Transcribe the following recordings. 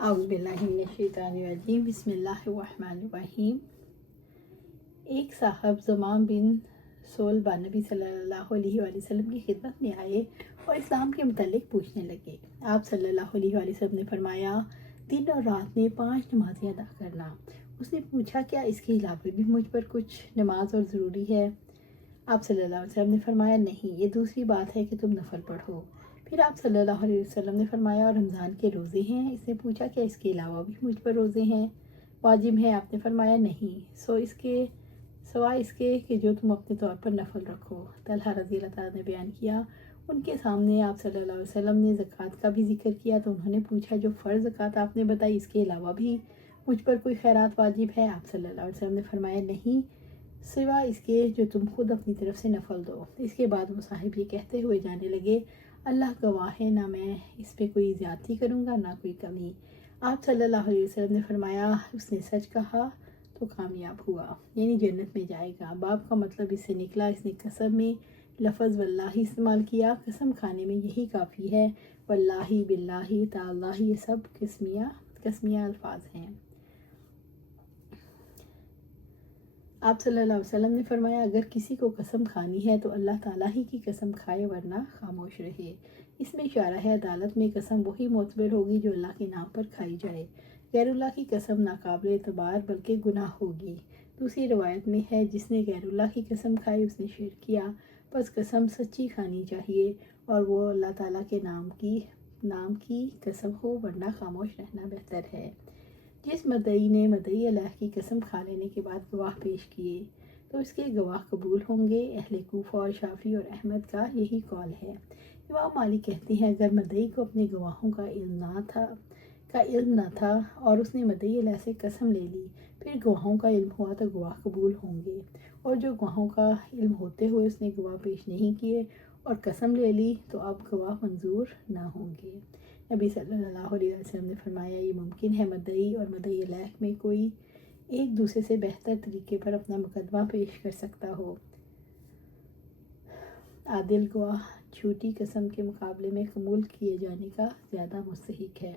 اعوذ باللہ من الشیطان الرجیم، بسم اللہ الرحمن الرحیم۔ ایک صاحب زمام بن سولبہ نبی صلی اللہ علیہ وآلہ وسلم کی خدمت میں آئے اور اسلام کے متعلق پوچھنے لگے۔ آپ صلی اللہ علیہ وآلہ وسلم نے فرمایا، دن اور رات میں 5 نمازیں ادا کرنا۔ اس نے پوچھا، کیا اس کے علاوہ بھی مجھ پر کچھ نماز اور ضروری ہے؟ آپ صلی اللہ علیہ وسلم نے فرمایا، نہیں، یہ دوسری بات ہے کہ تم نفل پڑھو۔ پھر آپ صلی اللہ علیہ وسلم نے فرمایا، اور رمضان کے روزے ہیں؟ اس نے پوچھا، کیا اس کے علاوہ بھی مجھ پر روزے ہیں، واجب ہیں؟ آپ نے فرمایا، نہیں، سوائے اس کے کہ جو تم اپنے طور پر نفل رکھو۔ طلحہ رضی اللہ تعالیٰ نے بیان کیا، ان کے سامنے آپ صلی اللہ علیہ وسلم نے زکوٰۃ کا بھی ذکر کیا تو انہوں نے پوچھا، جو فرض زکوٰۃ آپ نے بتائی، اس کے علاوہ بھی مجھ پر کوئی خیرات واجب ہے؟ آپ صلی اللہ علیہ وسلم نے فرمایا، نہیں، سوائے اس کے جو تم خود اپنی طرف سے نفل دو۔ اس کے بعد وہ صاحب یہ کہتے ہوئے جانے لگے، اللہ گواہ ہے، نہ میں اس پہ کوئی زیادتی کروں گا نہ کوئی کمی۔ آپ صلی اللہ علیہ وسلم نے فرمایا، اس نے سچ کہا تو کامیاب ہوا، یعنی جنت میں جائے گا۔ باب کا مطلب اس سے نکلا، اس نے قسم میں لفظ واللہ استعمال کیا۔ قسم کھانے میں یہی کافی ہے، واللہ، باللہ، تاللہ، یہ سب قسمیہ الفاظ ہیں۔ آپ صلی اللہ علیہ وسلم نے فرمایا، اگر کسی کو قسم کھانی ہے تو اللہ تعالیٰ ہی کی قسم کھائے، ورنہ خاموش رہے۔ اس میں اشارہ ہے، عدالت میں قسم وہی معتبر ہوگی جو اللہ کے نام پر کھائی جائے۔ غیر اللہ کی قسم ناقابل اعتبار بلکہ گناہ ہوگی۔ دوسری روایت میں ہے، جس نے غیر اللہ کی قسم کھائی اس نے شرک کیا، پس قسم سچی کھانی چاہیے اور وہ اللہ تعالیٰ کے نام کی قسم ہو، ورنہ خاموش رہنا بہتر ہے۔ جس مدعی نے مدعی علیہ کی قسم کھا لینے کے بعد گواہ پیش کیے تو اس کے گواہ قبول ہوں گے۔ اہل کوفہ اور شافعی اور احمد کا یہی قول ہے۔ امام مالک کہتے ہیں، اگر مدعی کو اپنے گواہوں کا علم نہ تھا اور اس نے مدعی علیہ سے قسم لے لی، پھر گواہوں کا علم ہوا تو گواہ قبول ہوں گے، اور جو گواہوں کا علم ہوتے ہوئے اس نے گواہ پیش نہیں کیے اور قسم لے لی تو اب گواہ منظور نہ ہوں گے۔ نبی صلی اللہ علیہ وسلم نے فرمایا، یہ ممکن ہے مدعی اور مدعی علیہ میں کوئی ایک دوسرے سے بہتر طریقے پر اپنا مقدمہ پیش کر سکتا ہو۔ عادل گواہ جھوٹی قسم کے مقابلے میں قبول کیے جانے کا زیادہ مستحق ہے۔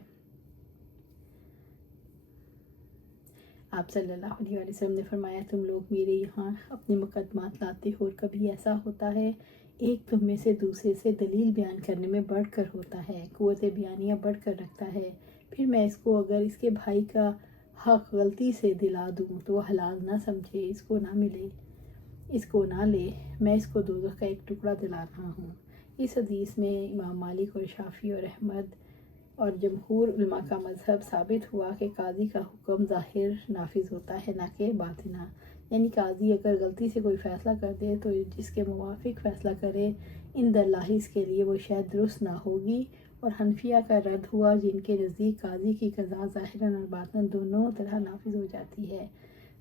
آپ صلی اللہ علیہ وسلم نے فرمایا، تم لوگ میرے یہاں اپنے مقدمات لاتے ہو اور کبھی ایسا ہوتا ہے ایک تم میں سے دوسرے سے دلیل بیان کرنے میں بڑھ کر ہوتا ہے، قوت بیانیہ بڑھ کر رکھتا ہے، پھر میں اس کو اگر اس کے بھائی کا حق غلطی سے دلا دوں تو وہ حلال نہ سمجھے، اس کو نہ لے، میں اس کو دوزخ کا ایک ٹکڑا دلا رہا ہوں۔ اس حدیث میں امام مالک اور شافعی اور احمد اور جمہور علماء کا مذہب ثابت ہوا کہ قاضی کا حکم ظاہر نافذ ہوتا ہے، نہ کہ باطنہ، یعنی قاضی اگر غلطی سے کوئی فیصلہ کر دے تو جس کے موافق فیصلہ کرے، عند اللہ اس کے لیے وہ شاید درست نہ ہوگی۔ اور حنفیہ کا رد ہوا، جن کے نزدیک قاضی کی قضا ظاہراً اور باطناً دونوں طرح نافذ ہو جاتی ہے۔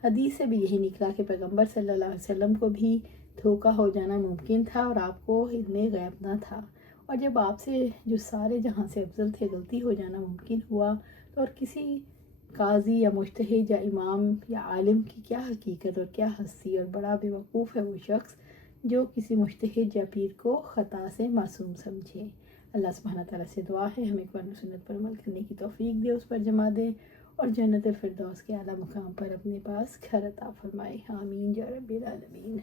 حدیث سے بھی یہی نکلا کہ پیغمبر صلی اللہ علیہ وسلم کو بھی دھوکہ ہو جانا ممکن تھا اور آپ کو علم غیب نہ تھا، اور جب آپ سے جو سارے جہاں سے افضل تھے غلطی ہو جانا ممکن ہوا تو اور کسی قاضی یا مجتہد یا امام یا عالم کی کیا حقیقت اور کیا ہستی، اور بڑا بے وقوف ہے وہ شخص جو کسی مجتہد یا پیر کو خطا سے معصوم سمجھے۔ اللہ سبحانہ تعالیٰ سے دعا ہے ہمیں قرآن و سنت پر عمل کرنے کی توفیق دے، اس پر جمع دے اور جنت الفردوس کے اعلیٰ مقام پر اپنے پاس گھر عطا فرمائے، آمین یا رب العالمین۔